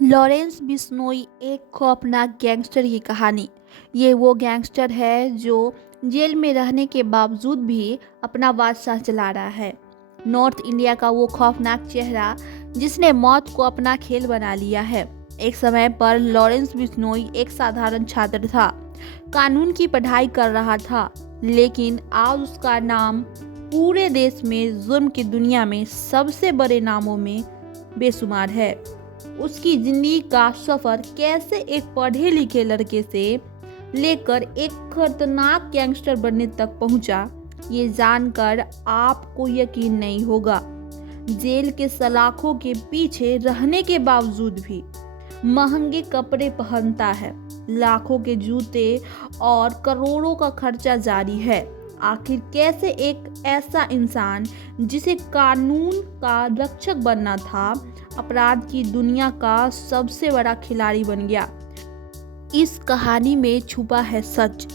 Lawrence Bishnoi एक खौफनाक gangster की कहानी। ये वो गैंगस्टर है जो जेल में रहने के बावजूद भी अपना बादशाह चला रहा है। नॉर्थ इंडिया का वो खौफनाक चेहरा जिसने मौत को अपना खेल बना लिया है। एक समय पर लॉरेंस बिश्नोई एक साधारण छात्र था, कानून की पढ़ाई कर रहा था, लेकिन आज उसका नाम पूरे देश में जुर्म की दुनिया में सबसे बड़े नामों में बेशुमार है। उसकी जिंदगी का सफर कैसे एक पढ़े लिखे लड़के से लेकर एक खतरनाक गैंगस्टर बनने तक पहुंचा, ये जानकर आपको यकीन नहीं होगा। जेल के सलाखों के पीछे रहने के बावजूद भी महंगे कपड़े पहनता है, लाखों के जूते और करोड़ों का खर्चा जारी है। आखिर कैसे एक ऐसा इंसान जिसे कानून का रक्षक बनना था, अपराध की दुनिया का सबसे बड़ा खिलाड़ी बन गया। इस कहानी में छुपा है सच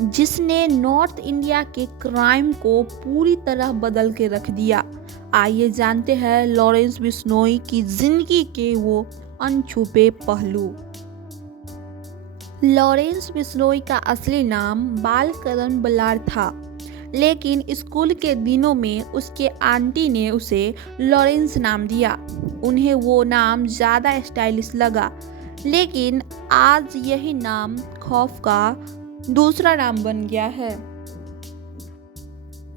जिसने नॉर्थ इंडिया के क्राइम को पूरी तरह बदल के रख दिया। आइए जानते हैं लॉरेंस बिश्नोई की जिंदगी के वो अनछुपे पहलू। लॉरेंस बिश्नोई का असली नाम बालकरण बलार था, लेकिन स्कूल के दिनों में उसके आंटी ने उसे लॉरेंस नाम दिया। उन्हें वो नाम ज़्यादा स्टाइलिश लगा, लेकिन आज यही नाम खौफ का दूसरा नाम बन गया है।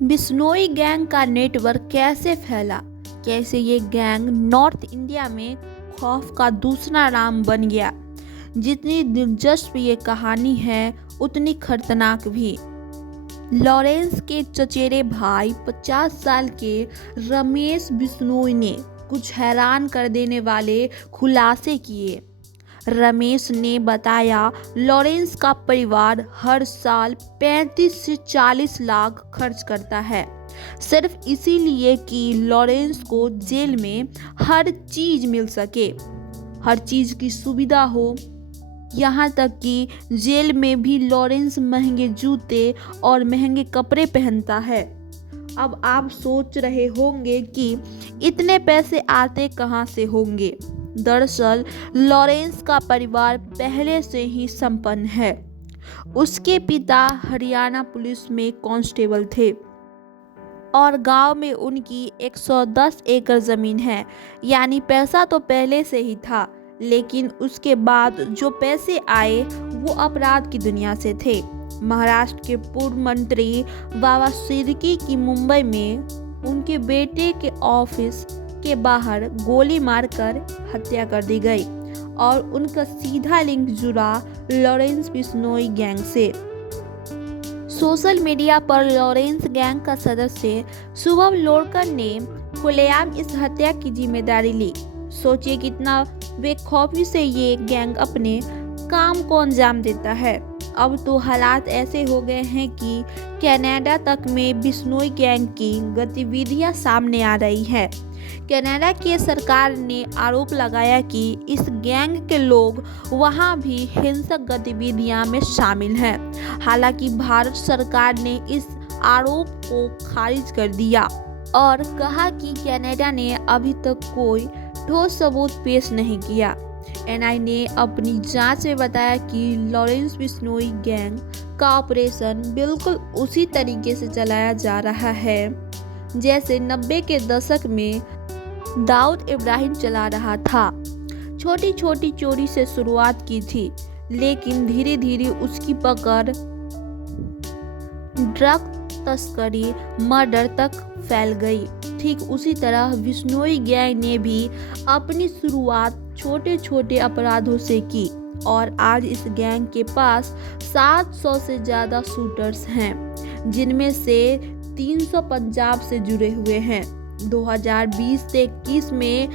बिश्नोई गैंग का नेटवर्क कैसे फैला, कैसे ये गैंग नॉर्थ इंडिया में खौफ का दूसरा नाम बन गया। जितनी दिलचस्प ये कहानी है, उतनी खतरनाक भी। लॉरेंस के चचेरे भाई 50 साल के रमेश बिश्नोई ने कुछ हैरान कर देने वाले खुलासे किए। रमेश ने बताया, लॉरेंस का परिवार हर साल 35 से 40 लाख खर्च करता है, सिर्फ इसीलिए कि लॉरेंस को जेल में हर चीज मिल सके, हर चीज की सुविधा हो। यहाँ तक कि जेल में भी लॉरेंस महंगे जूते और महंगे कपड़े पहनता है। अब आप सोच रहे होंगे कि इतने पैसे आते कहाँ से होंगे। दरअसल लॉरेंस का परिवार पहले से ही संपन्न है। उसके पिता हरियाणा पुलिस में कांस्टेबल थे और गांव में उनकी 110 एकड़ जमीन है, यानी पैसा तो पहले से ही था, लेकिन उसके बाद जो पैसे आए वो अपराध की दुनिया से थे। महाराष्ट्र के पूर्व मंत्री बाबा सिद्दीकी की मुंबई में उनके बेटे के ऑफिस के बाहर गोली मारकर हत्या कर दी गई और उनका सीधा लिंक जुड़ा लॉरेंस बिश्नोई गैंग से। सोशल मीडिया पर लॉरेंस गैंग का सदस्य शुभम लोरकर ने खुलेआम इस हत्या की जिम्मेदारी ली। सोचिए कितना बेखौफी से ये गैंग अपने काम को अंजाम देता है। अब तो हालात ऐसे हो गए हैं कि कनाडा तक में बिश्नोई गैंग की गतिविधियां सामने आ रही है। कनाडा की सरकार ने आरोप लगाया कि इस गैंग के लोग वहां भी हिंसक गतिविधियां में शामिल हैं। हालांकि भारत सरकार ने इस आरोप को खारिज कर दिया और कहा कि कनाडा ने अभी तक कोई ठोस सबूत पेश नहीं किया। एनआई ने अपनी जांच में बताया कि लॉरेंस बिश्नोई गैंग का ऑपरेशन बिल्कुल उसी तरीके से चलाया जा रहा है जैसे 90 के दशक में दाऊद इब्राहिम चला रहा था। छोटी छोटी चोरी से शुरुआत की थी, लेकिन धीरे धीरे उसकी पकड़ ड्रग तस्करी, मर्डर तक फैल गई। ठीक उसी तरह बिश्नोई गैंग ने भी अपनी शुरुआत छोटे छोटे अपराधों से की और आज इस गैंग के पास 700 से ज़्यादा शूटर्स हैं, जिनमें से 300 पंजाब से जुड़े हुए हैं। 2020 से 21 में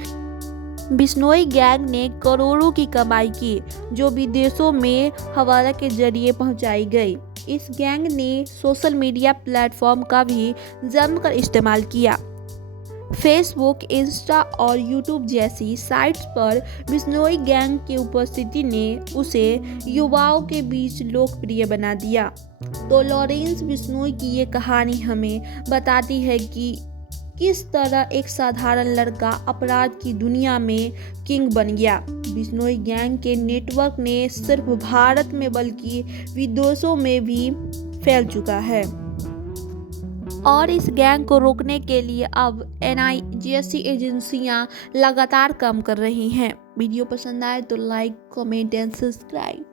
बिश्नोई गैंग ने करोड़ों की कमाई की, जो विदेशों में हवाला के जरिए पहुंचाई गई। इस गैंग ने सोशल मीडिया प्लेटफॉर्म का भी जमकर इस्तेमाल किया। फेसबुक, इंस्टा और यूट्यूब जैसी साइट्स पर बिश्नोई गैंग की उपस्थिति ने उसे युवाओं के बीच लोकप्रिय बना दिया। तो लॉरेंस बिश्नोई की ये कहानी हमें बताती है कि किस तरह एक साधारण लड़का अपराध की दुनिया में किंग बन गया। बिश्नोई गैंग के नेटवर्क ने सिर्फ भारत में बल्कि विदेशों में भी फैल चुका है और इस गैंग को रोकने के लिए अब एनआई जैसी एजेंसियां लगातार काम कर रही हैं। वीडियो पसंद आए तो लाइक, कमेंट एंड सब्सक्राइब।